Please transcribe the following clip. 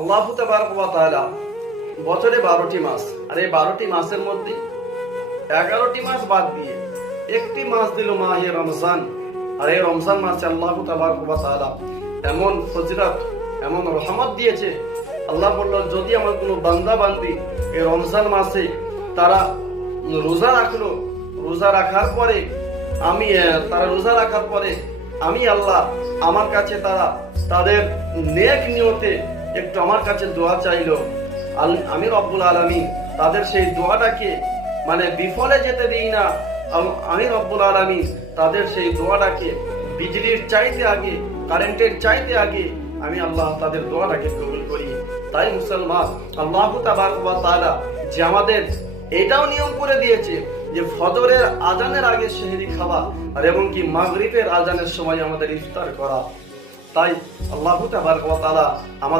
আল্লাহ তাবারক ওয়া তাআলা বছরে 12টি মাস, আর এই 12টি মাসের মধ্যে 11টি মাস বাদ দিয়ে একটি মাস দিল মাহে রমজান। আর এই রমজান মাসে আল্লাহ তাবারক ওয়া তাআলা এমন ফজিলত, এমন রহমত দিয়েছে। আল্লাহ বলল, যদি আমার কোনো বান্দা বান্দি এই রমজান মাসে তারা রোজা রাখলো, রোজা রাখার পরে আমি আল্লাহ আমার কাছে তাদের নেক নিয়তে একটু আমার কাছে দোয়া চাইলো, আমি রব্বুল আলামিন তাদের সেই দোয়াটাকে বিফলে যেতে দিই না। আমি রব্বুল আলামিন তাদের সেই দোয়াটাকে বিজলির চাইতে আগে, কারেন্টের চাইতে আগে আমি আল্লাহ তাদের দোয়াটাকে কবুল করি। তাই মুসলমান, আল্লাহ তাবারক ওয়া তাআলা যে আমাদের এটাও নিয়ম করে দিয়েছে যে ফজরের আজানের আগে সেহরি খাওয়া, আর এবং কি মাগরিবের আজানের সময় আমাদের ইফতার করা। তাই আল্লাহ তাবারক ওয়া তাআলা আমাদের